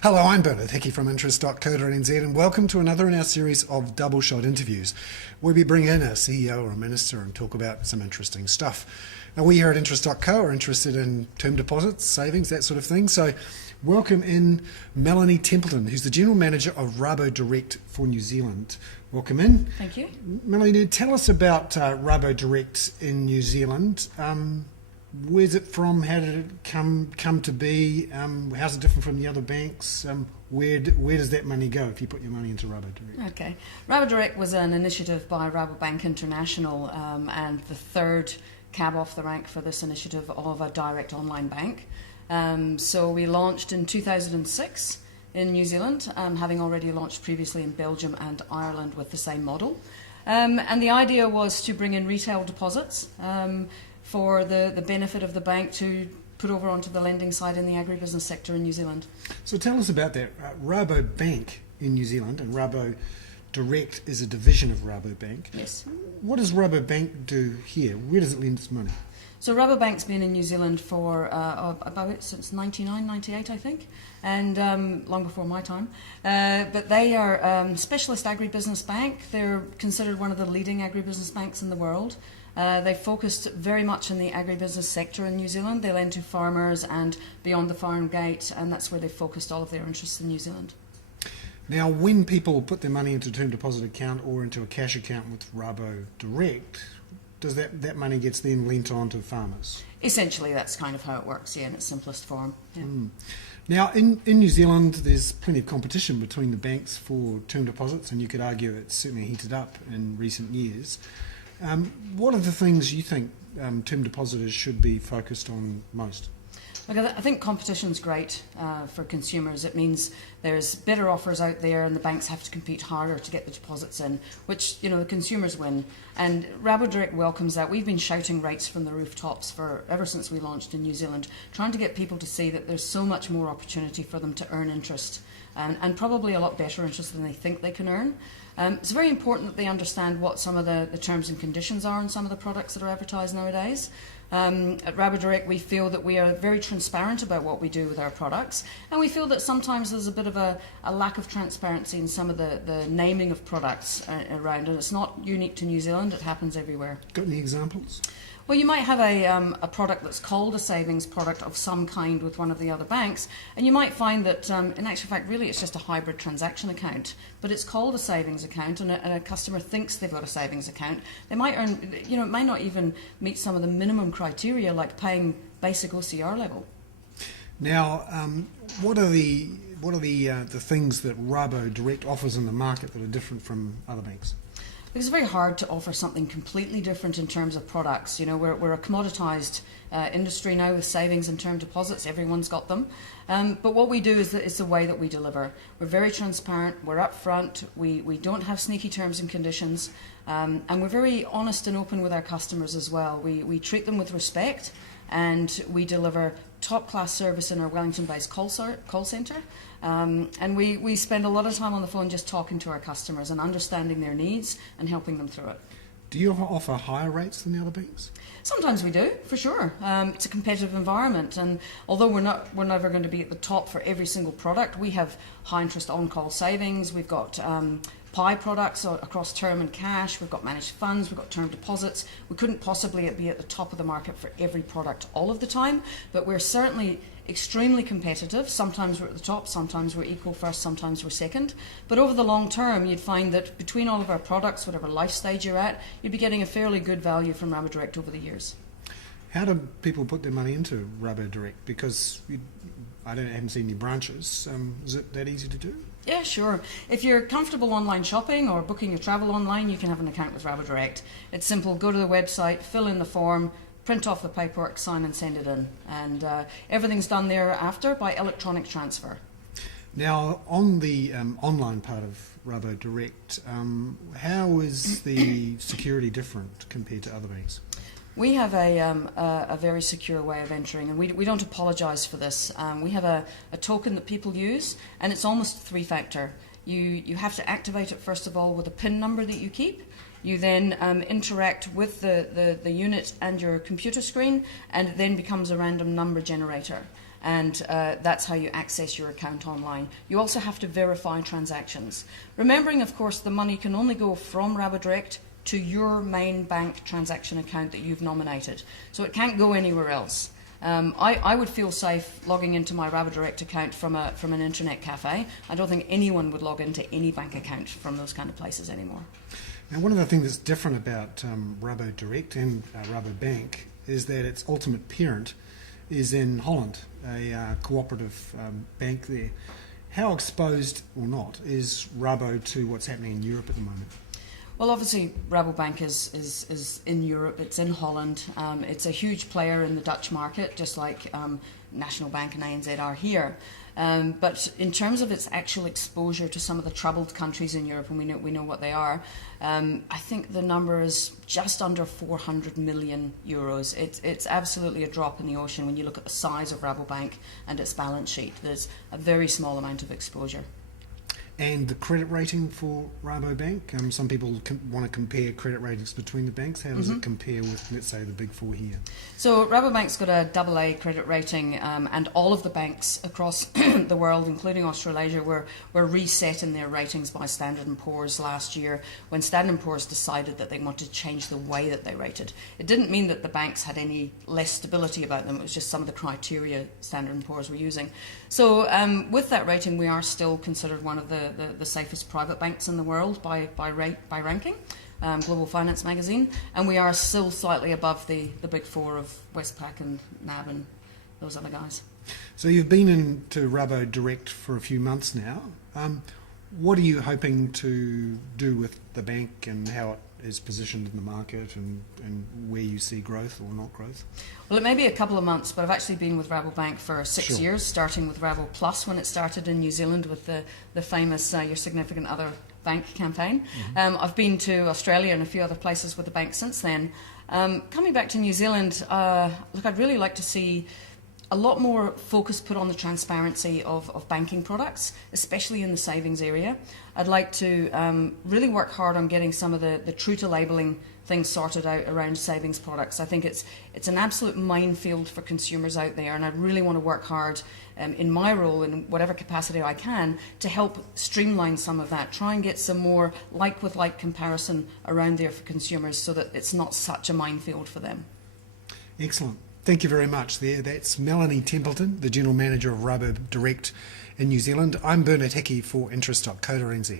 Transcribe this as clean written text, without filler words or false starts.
Hello, I'm Bernard Hickey from interest.co.nz and welcome to another in our series of double shot interviews where we bring in a CEO or a minister and talk about some interesting stuff. Now we here at interest.co are interested in term deposits, savings, that sort of thing. So welcome in Melanie Templeton, who's the General Manager of RaboDirect for New Zealand. Welcome in. Thank you. Melanie, tell us about RaboDirect in New Zealand. Where's it from? How did it come to be? How's it different from the other banks? Where does that money go if you put your money into RaboDirect? Okay. RaboDirect was an initiative by Rabobank International and the third cab off the rank for this initiative of a direct online bank. So we launched in 2006 in New Zealand, having already launched previously in Belgium and Ireland with the same model. And the idea was to bring in retail deposits for the benefit of the bank to put over onto the lending side in the agribusiness sector in New Zealand. So tell us about that. Rabobank in New Zealand and RaboDirect is a division of Rabobank. Yes. What does Rabobank do here? Where does it lend its money? So Rabobank's been in New Zealand for about since 99, 98, I think, and long before my time. But they are a specialist agribusiness bank. They're considered one of the leading agribusiness banks in the world. They focused very much in the agribusiness sector in New Zealand. They lend to farmers and beyond the farm gate, and that's where they focused all of their interests in New Zealand. Now, when people put their money into a term deposit account or into a cash account with RaboDirect, does that money gets then lent on to farmers? Essentially, that's kind of how it works, yeah, in its simplest form. Yeah. Now, in New Zealand, there's plenty of competition between the banks for term deposits, and you could argue it's certainly heated up in recent years. What are the things you think term depositors should be focused on most? Look, I think competition's great for consumers. It means there's better offers out there and the banks have to compete harder to get the deposits in, which, you know, the consumers win. And RaboDirect welcomes that. We've been shouting rates from the rooftops ever since we launched in New Zealand, trying to get people to see that there's so much more opportunity for them to earn interest, and probably a lot better interest than they think they can earn. It's very important that they understand what some of the terms and conditions are in some of the products that are advertised nowadays. At RaboDirect, we feel that we are very transparent about what we do with our products, and we feel that sometimes there's a bit of a lack of transparency in some of the naming of products around, and it's not unique to New Zealand, it happens everywhere. Got any examples? Well, you might have a product that's called a savings product of some kind with one of the other banks, and you might find that, in actual fact, really it's just a hybrid transaction account, but it's called a savings account, and a customer thinks they've got a savings account. They might earn, you know, it might not even meet some of the minimum criteria, like paying basic OCR level. Now, what are the things that RaboDirect offers in the market that are different from other banks? It's very hard to offer something completely different in terms of products. You know, we're a commoditised industry now with savings and term deposits. Everyone's got them. But what we do is it's the way that we deliver. We're very transparent. We're upfront. We don't have sneaky terms and conditions. And we're very honest and open with our customers as well. We treat them with respect, and we deliver top-class service in our Wellington-based call centre. And we spend a lot of time on the phone just talking to our customers and understanding their needs and helping them through it. Do you offer higher rates than the other banks? Sometimes we do, for sure. It's a competitive environment, and although we're never going to be at the top for every single product, we have high interest on-call savings. We've got PI products across term and cash. We've got managed funds. We've got term deposits. We couldn't possibly be at the top of the market for every product all of the time, but we're certainly extremely competitive. Sometimes we're at the top, sometimes we're equal first, sometimes we're second. But over the long term, you'd find that between all of our products, whatever life stage you're at, you'd be getting a fairly good value from RaboDirect over the years. How do people put their money into RaboDirect? Because I haven't seen any branches. Is it that easy to do? Yeah, sure. If you're comfortable online shopping or booking your travel online, you can have an account with RaboDirect. It's simple. Go to the website, fill in the form, print off the paperwork, sign and send it in. And everything's done thereafter by electronic transfer. Now, on the online part of RaboDirect, how is the security different compared to other banks? We have a very secure way of entering, and we don't apologise for this. We have a token that people use, and it's almost three-factor. You have to activate it, first of all, with a PIN number that you keep. You then interact with the unit and your computer screen, and it then becomes a random number generator. and that's how you access your account online. You also have to verify transactions. Remembering, of course, the money can only go from RaboDirect to your main bank transaction account that you've nominated. So it can't go anywhere else. I would feel safe logging into my RaboDirect account from an internet cafe. I don't think anyone would log into any bank account from those kind of places anymore. Now, one of the things that's different about RaboDirect and RaboBank is that its ultimate parent is in Holland, a cooperative bank there. How exposed or not is Rabo to what's happening in Europe at the moment? Well, obviously, Rabobank is in Europe. It's in Holland. It's a huge player in the Dutch market, just like National Bank and ANZ are here. But in terms of its actual exposure to some of the troubled countries in Europe, and we know what they are, I think the number is just under 400 million euros. It's absolutely a drop in the ocean when you look at the size of Rabobank and its balance sheet. There's a very small amount of exposure. And the credit rating for Rabobank, some people want to compare credit ratings between the banks. How does it compare with, let's say, the big four here? So Rabobank's got a AA credit rating, and all of the banks across the world, including Australasia, were reset in their ratings by Standard & Poor's last year when Standard & Poor's decided that they wanted to change the way that they rated. It didn't mean that the banks had any less stability about them. It was just some of the criteria Standard & Poor's were using. So with that rating, we are still considered one of the safest private banks in the world by ranking, Global Finance magazine, and we are still slightly above the big four of Westpac and NAB and those other guys. So you've been into RaboDirect for a few months now. What are you hoping to do with the bank and how it is positioned in the market and where you see growth or not growth? Well, it may be a couple of months, but I've actually been with Rabobank for 6 years, starting with Rabo Plus when it started in New Zealand with the famous Your Significant Other Bank campaign. I've been to Australia and a few other places with the bank since then. Coming back to New Zealand, look, I'd really like to see a lot more focus put on the transparency of banking products, especially in the savings area. I'd like to really work hard on getting some of the true to labelling things sorted out around savings products. I think it's an absolute minefield for consumers out there, and I really want to work hard in my role, in whatever capacity I can, to help streamline some of that, try and get some more like with like comparison around there for consumers so that it's not such a minefield for them. Excellent. Thank you very much there. That's Melanie Templeton, the General Manager of RaboDirect in New Zealand. I'm Bernard Hickey for Interest.co.nz.